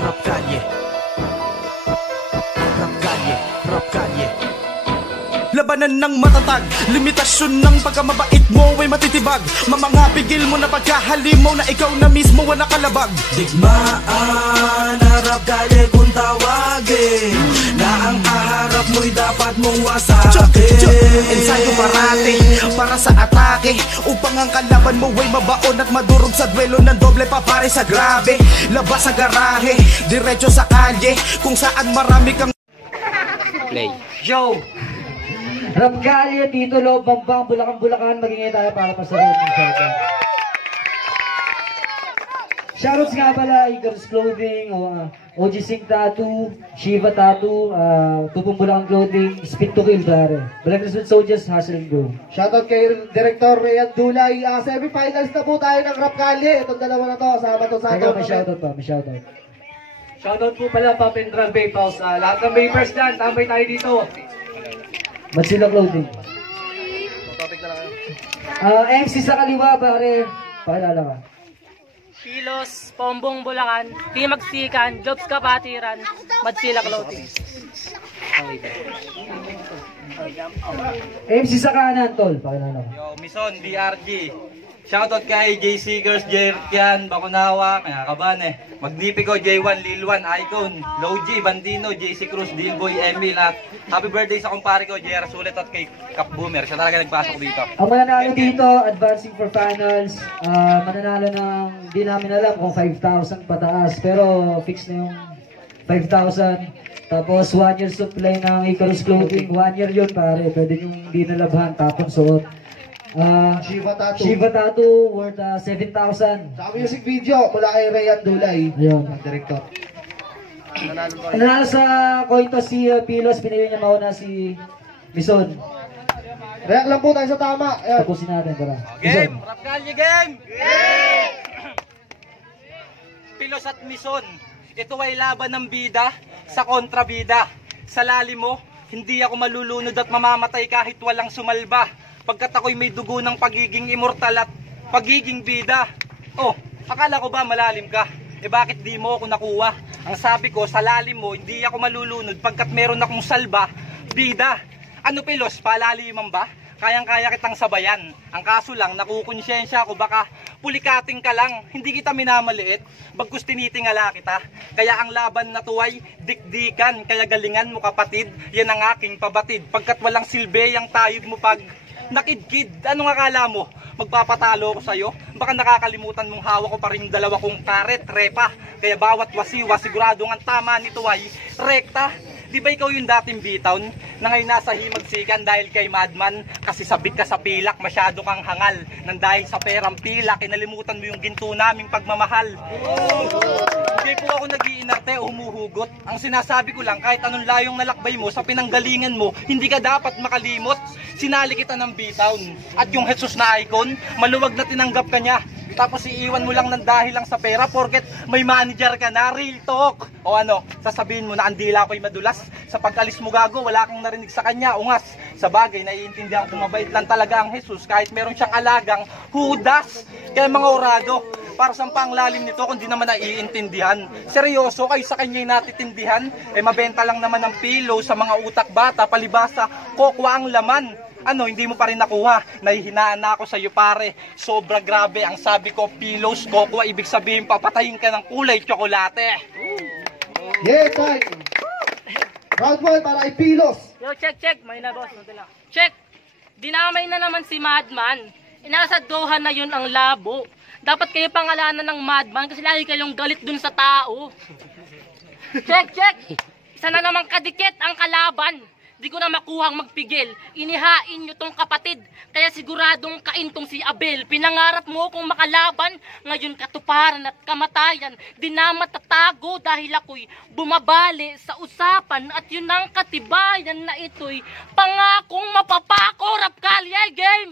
Rap Kalye. Rap Kalye, Rap Kalye. Labanan ng matatag, limitasyon ng pagkamabait mo ay matitibag. Mamangapigil mo na pagkahalimaw na ikaw na mismo ang nakalabag. Digmaan na Rap Kalye kung tawagin, na ang aharap mo'y dapat mong wasakin. Ensayo parati para sa atake, upang ang kalaban mo ay mabaon at madurog sa duelo ng doble papare sa grabe. Labas sa garahe, diretso sa kalye, kung saan marami kang Play. Yo! Rap Kalye, Tito Lo, Bambang, Bulacan, magingay tayo para pasarin ng shoutout. Shoutouts nga pala, Icarus Clothing, OG Sing Tattoo, Shiva Tattoo, Tupong Bulacan Clothing, Spit to Kill, pare. Black Result Soldiers, Hustle and Go. Shoutout kay Director Rayan Dulay. Semi-finals na po tayo ng Rap Kalye. Itong dalawa na to, sama to sa Teka, may shoutout pa, may shoutout. Shoutout po pala Pop and Drum Vape House. Lahat ng vapers dyan, tambay tayo dito. Matsila Clothing. MC sa kaliwa, pare. Pakilala ka. Kilos, Pombong Bulacan, Timagsikan, Jobs Kapatiran, Matsila Clothing. MC sa kanan, tol. Pakilala ka. Yo, Mison, DRG. Shoutout kay JC Girls, Jerkian, Bakunawa, kaya kaban Magnifi ko, J1, Lil1, Icon, Logi, Bandino, JC Cruz, Dilboy, Emil, at happy birthday sa kumpare ko, JR Sulit at kay Cap Boomer. Siya talaga nagpasok dito. Ang mananalo dito, advancing for finals, mananalo ng, di namin alam kung 5,000 pataas, pero fix na yung 5,000. Tapos 1 year supply ng Icarus Clothing, 1 year yun pare, pwede yung di nalabhan, tapon suot. Shiva Tattoo worth 7,000. Sa music video mula kay Rayan Dulay. Ayun. Ang director. Nanalo sa coin toss si Pilos, pinili niya mauna si Mison. React lang po tayo sa tama. Ayan. Tapusin natin, tara. Game! Rap Kalye game! Pilos at Mison, ito ay laban ng bida sa kontrabida. Sa lalim mo, hindi ako malulunod at mamamatay kahit walang sumalba. Pagkat ako'y may dugo ng pagiging immortal at pagiging bida. Oh, akala ko ba malalim ka? Bakit di mo ako nakuha? Ang sabi ko, sa lalim mo, hindi ako malulunod pagkat meron akong salba, bida. Ano Pilos, palaliman ba? Kayang-kaya kitang sabayan. Ang kaso lang, nakukonsyensya ko baka pulikating ka lang. Hindi kita minamaliit, bagkus tinitingala kita. Kaya ang laban na tuway, dikdikan. Kaya galingan mo kapatid, yan ang aking pabatid. Pagkat walang silbi ang tayog mo pag nakidkid. Anong akala mo? Magpapatalo ko sa'yo? Baka nakakalimutan mong hawak ko pa rin yung dalawa kong karet, repa. Kaya bawat wasiwa, siguradong ang tama nito ay rekta. Di ba ikaw yung dating bitown na ngayon nasa himagsikan dahil kay Madman? Kasi sabik ka sa pilak, masyado kang hangal. Nang dahil sa perang pilak, kinalimutan mo yung ginto naming pagmamahal. Hindi po ako nag-iinarte o humuhugot. Ang sinasabi ko lang, kahit anong layong nalakbay mo sa pinanggalingan mo, hindi ka dapat makalimot. Sinali kita ng bitown. At yung Jesus na icon, maluwag na tinanggap ka niya. Tapos iiwan mo lang ng dahil lang sa pera porket may manager ka na, real talk. O ano, sasabihin mo na ang dila ko'y madulas. Sa pagkalis mo gago, wala kang narinig sa kanya, ungas. Sa bagay, naiintindihan kung mabait lang talaga ang Jesus kahit meron siyang alagang Judas. Kaya mga orado, para sa panglalim nito kung di naman naiintindihan. Seryoso kayo sa kanya'y natitindihan. Mabenta lang naman ng pillow sa mga utak bata, palibasa, kokwa ang laman. Ano, hindi mo pa rin nakuha? Nahihinaan na ako sa iyo pare. Sobra grabe. Ang sabi ko, Pilos, kokwa, ibig sabihin papatayin ka ng kulay tsokolate. Yeah, time. Round 1 para kay Pilos. Yo, check. May na boss. Check. Dinamay na naman si Madman. Nasa Doha na yun ang labo. Dapat kayo pangalanan ng Madman kasi lagi kayong galit dun sa tao. Check. Isa na namang kadikit ang kalaban. Di ko na makuhang magpigil. Inihain nyo tong kapatid. Kaya siguradong kaintong si Abel. Pinangarap mo kung makalaban. Ngayon katuparan at kamatayan. Di na matatago dahil ako'y bumabali sa usapan. At yun ang katibayan na ito'y pangakong mapapako. Rap Kalye game!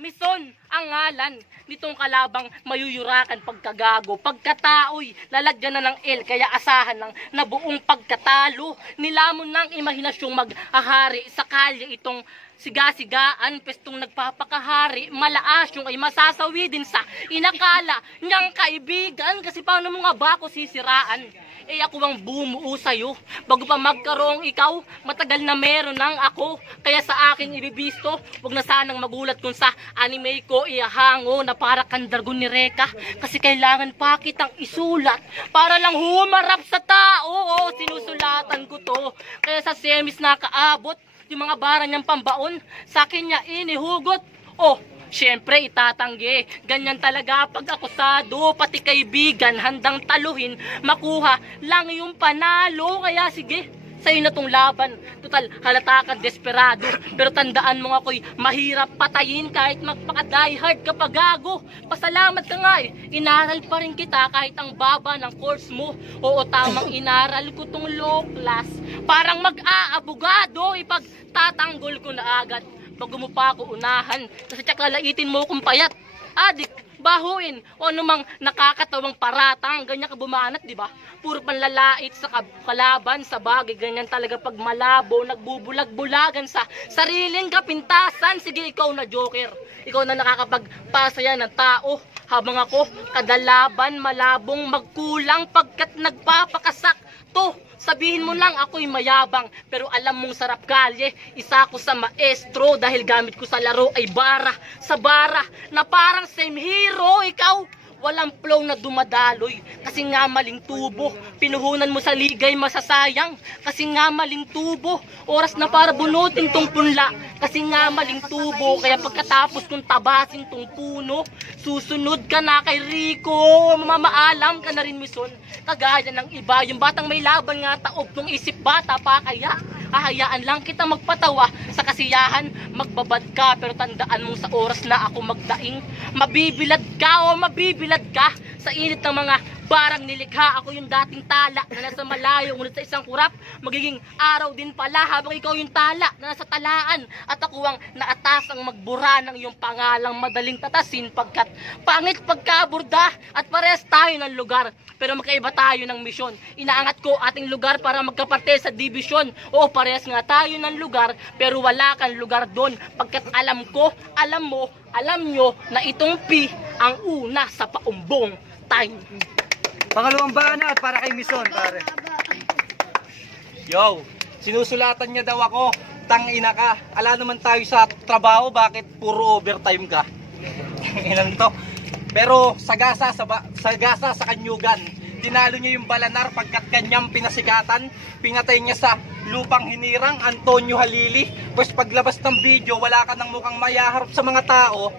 Mison, ang ngalan nitong kalabang mayuyurakan pagkagago. Pagkatao'y lalagyan na ng L, kaya asahan lang na buong pagkatalo. Nilamon ng imahinasyong maghahari sa kalye itong Siga-sigaan, pestong nagpapakahari, malaas yung ay masasawi din sa inakala niyang kaibigan. Kasi paano mo nga ba ako sisiraan? Eh ako ang bumuo sa'yo. Bago pa magkaroong ikaw, matagal na meron ng ako. Kaya sa aking ibibisto, wag na sanang magulat kung sa anime ko iahango na para kang Dragon ni Reka. Kasi kailangan pa kitang isulat para lang humarap sa tao. Oo, sinusulatan ko to. Kaya sa semis nakaabot, yung mga bara niyang pambaon, sa akin niya inihugot. Oh, siyempre itatanggi. Ganyan talaga pag akusado, pati kaibigan handang taluhin, makuha lang yung panalo. Kaya sige, sa'yo na tong laban. Total, halata kang desperado. Pero tandaan mo ako'y mahirap patayin kahit magpaka-die hard ka pa gago. Pasalamat ka nga eh. Inaral pa rin kita kahit ang baba ng course mo. Oo, tamang inaral ko tong law class. Parang mag-aabogado, ipagtatanggol ko na agad. Bago mo pa ako unahan, kasi tsaka laitin mo kung payat. Adik, bahuin, o anumang nakakatawang paratang, ganyan ka bumanat, di ba? Puro panlalait sa kalaban, sa bagay, ganyan talaga pag malabo, nagbubulag-bulagan sa sariling kapintasan. Sige, ikaw na joker, ikaw na nakakapagpasaya ng tao, habang ako, kadalaban, malabong magkulang pagkat nagpapakasak to. Sabihin mo lang ako'y mayabang, pero alam mong sarap kalye. Isa ko sa maestro dahil gamit ko sa laro ay bara. Sa bara na parang same hero, ikaw. Walang flow na dumadaloy, kasi nga maling tubo. Pinuhunan mo sa ligay masasayang, kasi nga maling tubo. Oras na para bunutin tong punla, kasi nga maling tubo. Kaya pagkatapos kong tabasin tong puno, susunod ka na kay Rico. Mamaalam ka na rin, Mison. Kagaya ng iba, yung batang may laban nga taob nung isip bata pa. Kaya hahayaan lang kita magpatawa. Sa kasiyahan, magbabad ka, pero tandaan mo sa oras na ako magdaing, mabibilad ka o mabibilad ka sa init ng mga barang nilikha. Ako yung dating tala na nasa malayo, ngunit sa isang kurap magiging araw din pala, habang ikaw yung tala na nasa talaan, at ako ang naatasang magbura ng iyong pangalang madaling tatasin, pagkat pangit pagkaburda at pares tayo ng lugar, pero magkaiba tayo ng misyon. Inaangat ko ating lugar para magkaparte sa division. Oo, pares nga tayo ng lugar, pero wala kang lugar doon, pagkat alam ko, alam mo, alam nyo na itong P ang una sa paumbong time. Pangalawang banat para kay Mison, pare. Yo, sinusulatan niya daw ako. Tangina ka. Ala naman tayo sa trabaho, bakit puro overtime ka? Ilan to? Pero sagasa sa Kanyugan. Tinalo niya yung Balanar pagkat kanyang pinasikatan. Pinatay niya sa lupang hinirang, Antonio Halili. Pues paglabas ng video, wala ka nang mukhang mayaharap sa mga tao.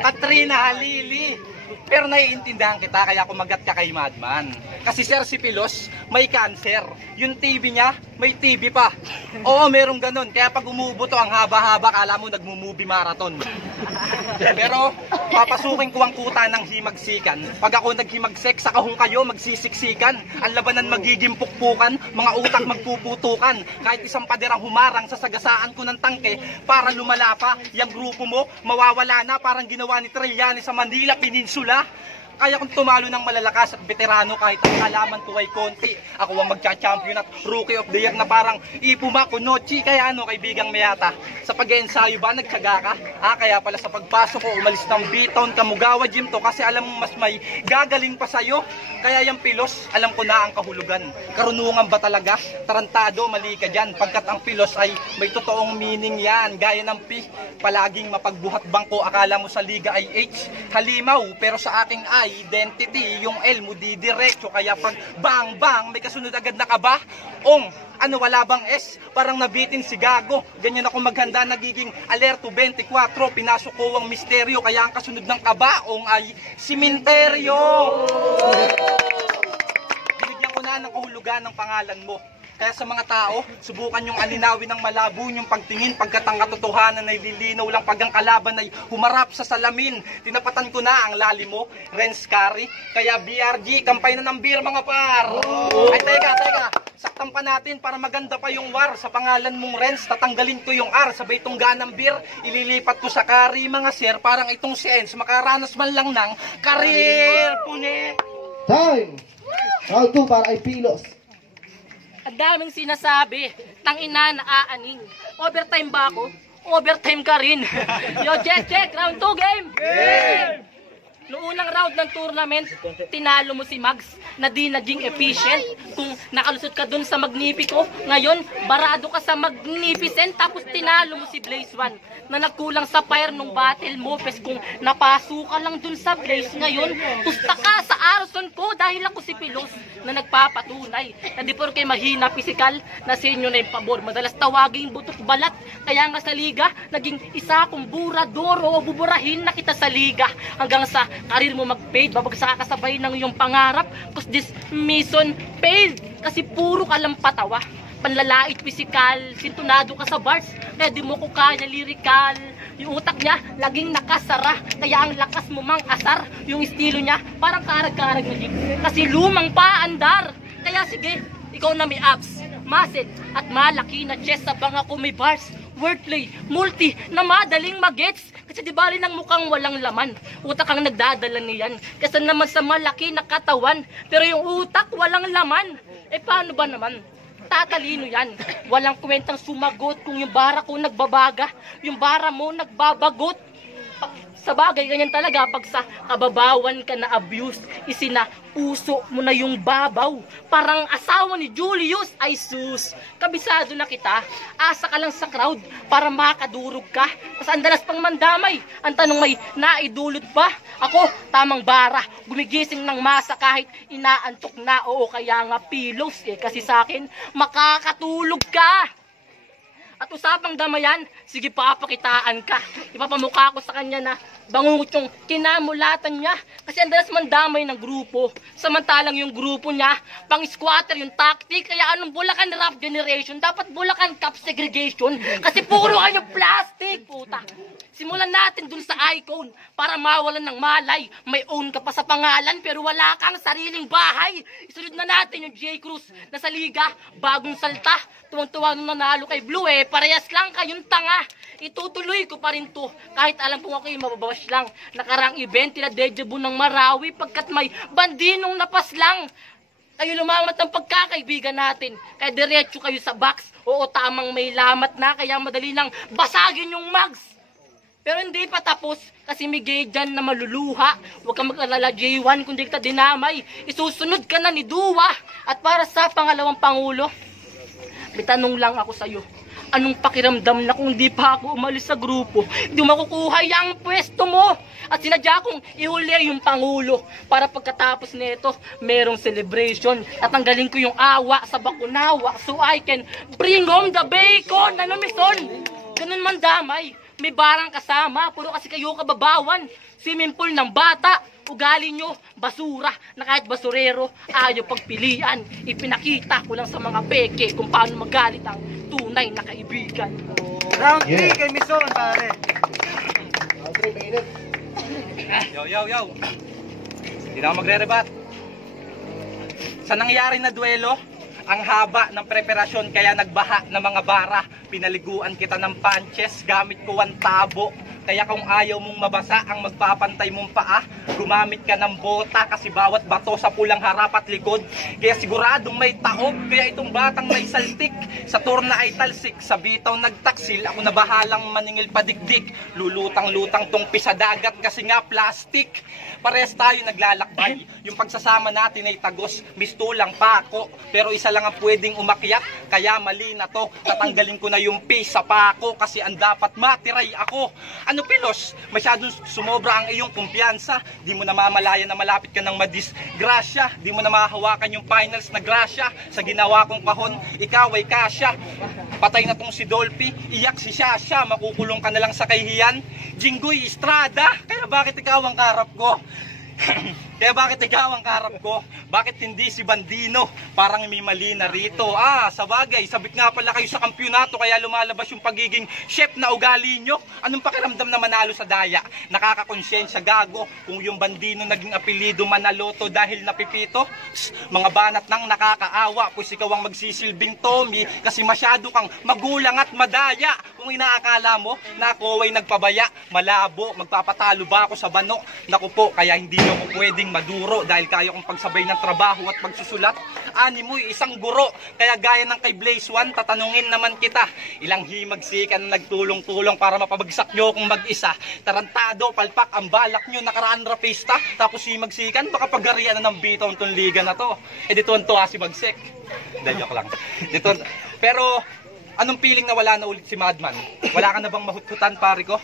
Katrina Halili. Pero naiintindihan kita, kaya kumagat ka kay Madman. Kasi Sir si Pilos, may cancer. Yung TV niya, may TV pa. Oo, merong ganun. Kaya pag umuubo to, ang haba-haba, kala mo nagmo-movie marathon. Pero papasukin ko ang kuta ng himagsikan. Pag ako naghimagsek, sa kahong kayo magsisiksikan. Ang labanan magiging pukpukan, mga utak magpuputukan. Kahit isang paderang humarang sa sagasaan ko ng tangke para lumala pa, yung grupo mo mawawala na, parang ginawa ni Trillanes sa Manila Peninsula. Kaya kung tumalo ng malalakas at veterano kahit ang kalaman ko ay konti. Ako ang magcha-champion at rookie of the year na parang Ipuma Kunochi. Kaya ano, kaibigang Mayata, sa pag-ensayo ba nagtyaga ka? Kaya pala sa pagpasok ko umalis ng B-Town Kamugawa Gym to, kasi alam mo mas may gagaling pa sa'yo. Kaya yung Pilos, alam ko na ang kahulugan. Karunungan ba talaga? Tarantado, mali ka dyan. Pagkat ang Pilos ay may totoong meaning yan. Gaya ng P, palaging mapagbuhat bangko. Akala mo sa liga ay H, halimaw. Pero sa aking identity, yung L mo didiretso. Kaya pag bang bang, may kasunod agad na kaba. Ano, wala bang S? Parang nabitin si Gago. Ganyan ako maghanda, nagiging alerto 24. Pinasok ko ang misteryo, kaya ang kasunod ng kabaong ay simenteryo. Binigyan ko na ng kahulugan ng pangalan mo. Kaya sa mga tao, subukan yung alinawin ng malabo yung pagtingin, pagkat ang katotohanan ay lilinaw lang pag ang kalaban ay humarap sa salamin. Tinapatan ko na ang lalim mo, Renz Curry. Kaya BRG, kampay na ng beer mga par. Ay teka, saktan pa natin para maganda pa yung war. Sa pangalan mong Renz, tatanggalin ko yung R. Sabay itong ganang beer, ililipat ko sa Curry mga sir. Parang itong si Enz, makaranas man lang ng career. Pune. Time! Round 2 para kay Pilos. Ang daming sinasabi, tangina na aaning. Overtime ba ako? overtime ka rin. Yo, check, round 2 game! Noong unang round ng tournament, tinalo mo si Mags na di naging efficient. Kung nakalusot ka dun sa Magnifico, ngayon, barado ka sa Magnificent, tapos tinalo mo si Blaze 1 na nagkulang sa fire nung battle mo. Pes kung napaso ka lang dun sa Blaze ngayon, tusta ka sa Arson ko dahil ako si Pilos na nagpapatunay na di porke mahina pisikal na sa inyo na yung pabor. Madalas tawaging butot balat, kaya nga sa liga, naging isa kong buradoro o buburahin na kita sa liga hanggang sa karir mo mag-fade, babagsak ka kasabay ng iyong pangarap, cause this mission failed kasi puro ka lang patawa, panlalait pisikal, sintunado ka sa bars, kaya di mo ko kaya lirikal. Yung utak niya laging nakasara, kaya ang lakas mo mang asar. Yung estilo niya parang karag-karag na jeep kasi lumang paandar. Kaya sige, ikaw na may abs, muscle at malaki na chest, sabang ako may bars, wordplay, multi na madaling magets. Kasi di bali ng mukhang walang laman, utak ang nagdadala niyan. Kasi naman sa malaki na katawan, pero yung utak walang laman. Eh paano ba naman? Tatalino yan. Walang kwentang sumagot kung yung bara ko nagbabaga, yung bara mo nagbabagot. Sa bagay, ganyan talaga pag sa kababawan ka na abuse, isinapuso mo na yung babaw. Parang asawa ni Julius, ay sus, kabisado na kita. Asa ka lang sa crowd para makadurog ka. Tapos ang dalas pang mandamay, ang tanong may naidulot pa. Ako, tamang bara, gumigising ng masa kahit inaantok na. Oo, kaya nga pilos kasi sa akin, makakatulog ka. At usapang damayan, sige papakitaan ka. Ipapamukha ko sa kanya na bangungot yung kinamulatan niya. Kasi ang dalas mandamay ng grupo. Samantalang yung grupo niya, pang squatter yung tactic. Kaya anong Bulacan Rap Generation, dapat Bulacan Cup Segregation. Kasi puro kayo plastic, puta. Simulan natin dun sa icon para mawalan ng malay. May own ka pa sa pangalan pero wala kang sariling bahay. Isunod na natin yung J. Cruz na sa liga, bagong salta. Tuwang-tuwa nung nanalo kay Blue parehas lang kayong tanga. Itutuloy ko pa rin to kahit alam kong ako yung mababawas lang. Nakarang event tila deja vu ng Marawi pagkat may bandinong napas lang. Kayo lumamat ng pagkakaibigan natin. Kaya diretso kayo sa box. Oo, tamang may lamat na kaya madali lang basagin yung Mags. Pero hindi pa tapos kasi may gay dyan na maluluha. Huwag kang mag-alala J1 kung di kita dinamay. Isusunod ka na ni Duwa. At para sa pangalawang pangulo, may tanong lang ako sa'yo. Anong pakiramdam na kung di pa ako umalis sa grupo, di makukuha yung pwesto mo? At sinadya kong ihuli yung pangulo para pagkatapos nito, merong celebration. At tanggalin ko yung awa sa bakunawa so I can bring home the bacon. Ano, Mison? Ganun man damay. May barang kasama, puro kasi kayo kababawan. Swimming pool ng bata, ugali nyo, basura, na kahit basurero, ayaw pagpilian. Ipinakita ko lang sa mga peke kung paano magalit ang tunay na kaibigan. Round 3 kay Mison, pare. Yo. Hindi na ako magre-rebat. Sa nangyari na duelo, ang haba ng preparasyon kaya nagbaha ng mga bara. Pinaliguan kita ng punches, gamit ko ang tabo. Kaya kung ayaw mong mabasa ang magpapantay mong paa, gumamit ka ng bota kasi bawat bato sa pulang harap at likod. Kaya siguradong may taob, kaya itong batang may saltik. Sa torna ay talsik, sa bitaw nagtaksil, ako na bahalang maningil padigdik. Lulutang-lutang tong pisadagat kasi nga plastic. Pares tayo naglalakbay, yung pagsasama natin ay tagos, mistulang pako. Pero isa lang ang pwedeng umakyat, kaya mali na to. Tatanggalin ko na yung P sa pako kasi ang dapat matiray ako. Ano Pilos, masyadong sumobra ang iyong kumpiyansa. Di mo na mamalayan na malapit ka ng madisgrasya. Di mo na mahahawakan yung finals na grasya. Sa ginawa kong kahon, ikaw ay kasya. Patay na tong si Dolphy, iyak si Shasha. Makukulong ka na lang sa kahihiyan. Jinggoy Estrada, kaya bakit ikaw ang karap ko? Kaya bakit ikaw ang karap ko? Bakit hindi si Bandino? Parang may mali na rito. Sa bagay, sabik nga pala kayo sa kampyonato kaya lumalabas yung pagiging chef na ugali nyo. Anong pakiramdam na manalo sa daya? Nakakakonsensya gago kung yung Bandino naging apelido Manaloto dahil napipito. Mga banat nang nakakaawa pues ikaw ang magsisilbing Tommy kasi masyado kang magulang at madaya. Kung inaakala mo na ako ay nagpabaya, malabo, magpapatalo ba ako sa bano? Naku po, kaya hindi nyo ko pwedeng maduro dahil kaya kong pagsabay ng trabaho at pagsusulat. Ani mo'y isang guro. Kaya gaya ng kay Blaze One, tatanungin naman kita. Ilang himagsikan na nagtulong-tulong para mapabagsak nyo kung mag-isa. Tarantado, palpak, ang balak nyo, nakaraan rapista. Tapos himagsikan, baka pagarian na ng bitaw itong liga na to. Eh dito ang tuwa si Bagsik. Dahil joke lang. Pero anong feeling na wala na ulit si Madman? Wala ka na bang mahuthutan, pare ko?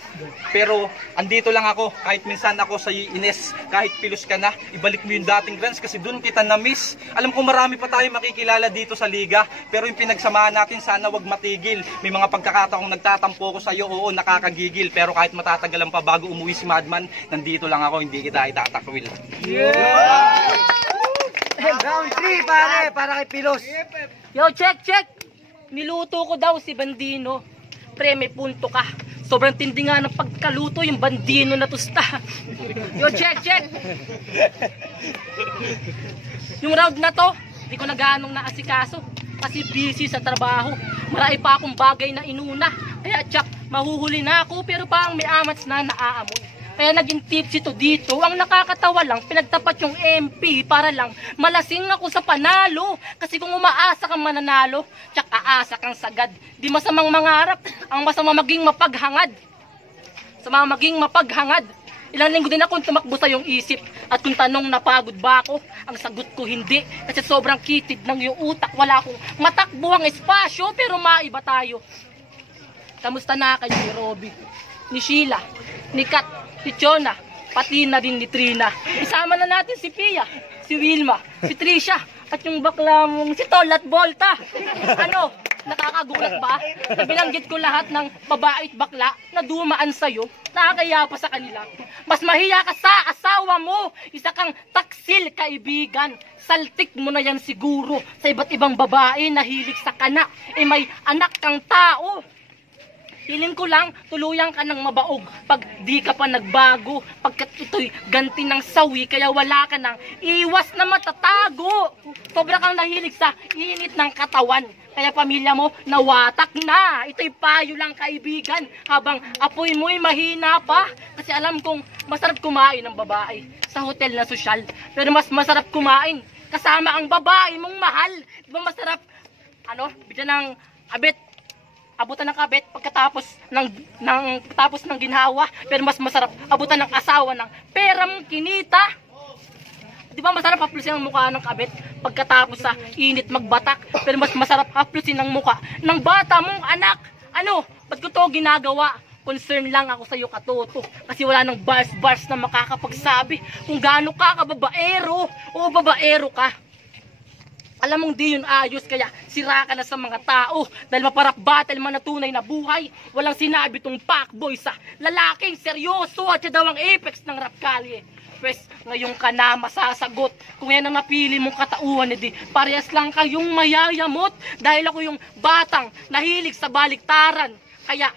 Pero andito lang ako, kahit minsan ako sa Ines, kahit pilos ka na, ibalik mo yung dating runs kasi dun kita na-miss. Alam ko marami pa tayo makikilala dito sa liga, pero yung pinagsamahan natin sana wag matigil. May mga pagkakataong nagtatampo ko sa iyo, oo, nakakagigil, pero kahit matatagalan pa bago umuwi si Madman, nandito lang ako, hindi kita itatakwil. Round 3 pare, para kay Pilos. Yo, check! Niluto ko daw si Bandino. Pre, may punto ka. Sobrang tindi nga ng pagkaluto yung Bandino na tusta. Yo, check! Yung round na to, di ko na ganong naasikaso. Kasi busy sa trabaho. Marami pa akong bagay na inuna. Kaya tsak, mahuhuli na ako pero parang may amats na naaamoy. Kaya naging tipsy to dito. Ang nakakatawa lang, pinagtapat yung MP para lang malasing ako sa panalo. Kasi kung umaasa kang mananalo, tsak aasa kang sagad. Di masamang mangarap, ang masama maging mapaghangad. Maging mapaghangad. Ilang linggo din akong tumakbo sa yung isip. At kung tanong napagod ba ako, ang sagot ko hindi. Kasi sobrang kitid ng yung utak. Wala akong matakbuhang espasyo, pero maiba tayo. Kamusta na kayo ni Robby, ni Sheila, ni Kat, si Chona, pati na din ni Trina. Isama na natin si Pia, si Wilma, si Trisha, at yung bakla mong si Tol at Volta. Ano, nakakagulat ba? Nabilanggit ko lahat ng babae at bakla na dumaan sa'yo, nakakaya pa sa kanila. Mas mahiya ka sa asawa mo, isa kang taksil kaibigan. Saltik mo na yan siguro sa iba't ibang babae na hilig sa kana. Eh may anak kang tao. Hiling ko lang, tuluyan ka ng mabaog pag di ka pa nagbago. Pagkat ito'y ganti ng sawi, kaya wala ka nang iwas na matatago. Sobra kang nahilig sa init ng katawan. Kaya pamilya mo, nawatak na. Ito'y payo lang kaibigan. Habang apoy mo'y mahina pa. Kasi alam kong masarap kumain ng babae sa hotel na sosyal. Pero mas masarap kumain kasama ang babae mong mahal. Di ba masarap, bigyan ng abutan ng kabet pagkatapos ng ginhawa, pero mas masarap abutan ng asawa ng pera mong kinita. Di ba masarap haplusin ang mukha ng kabet pagkatapos sa init magbatak, pero mas masarap haplusin ang mukha ng bata mong anak. Ba't ko to ginagawa? Concern lang ako sa iyo, katoto, kasi wala nang bars na makakapagsabi kung gaano ka kababaero o babaero ka. Alam mong di yun ayos, kaya sira ka na sa mga tao dahil maparap battle man na tunay na buhay. Walang sinabi tong fuckboy sa lalaking seryoso at siya daw ang apex ng rap kalye. Pwes, ngayon ka na masasagot kung yan ang napili mong katauhan, edi parehas lang kayong mayayamot dahil ako yung batang nahilig sa baliktaran. Kaya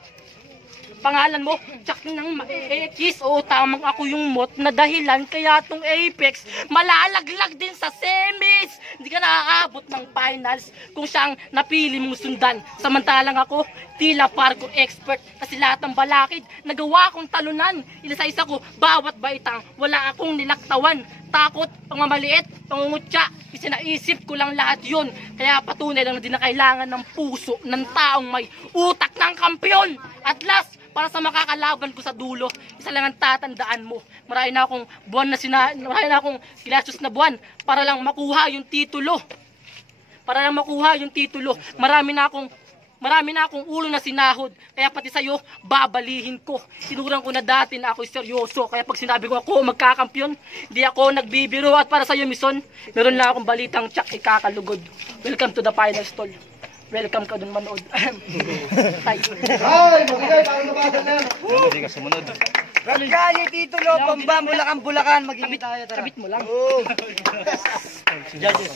pangalan mo, tsak nang ma-ekis. Oo, tamang ako yung mot na dahilan kaya tong Apex malalaglag din sa semis. Hindi ka nakakaabot ng finals kung siyang napili mong sundan. Samantalang ako, tila parko expert kasi lahat ng balakid nagawa kong talunan. Isa-isa ko, bawat baitang wala akong nilaktawan. Takot, pangmamaliit, pangungutya, kasi naisip ko lang lahat yun. Kaya patunay lang na di na kailangan ng puso ng taong may utak ng kampiyon. At last, para sa makakalaban ko sa dulo, isa lang ang tatandaan mo. Marami na akong kilasos na buwan para lang makuha yung titulo. Marami na akong ulo na sinahod. Kaya pati sa'yo, babalihin ko. Sinuran ko na dati na ako'y seryoso. Kaya pag sinabi ko ako magkakampyon, hindi ako nagbibiro. At para sa'yo, Mison, meron lang akong balitang tsak ikakalugod. Welcome to the final stall. Welcome ka dun manood. Ay, magigay, parang nabasan na yan. Hindi ka sumunod. Ranggali, titulo, Pamba, Bulacan, magiging tayo. Kabit mo lang. Judges.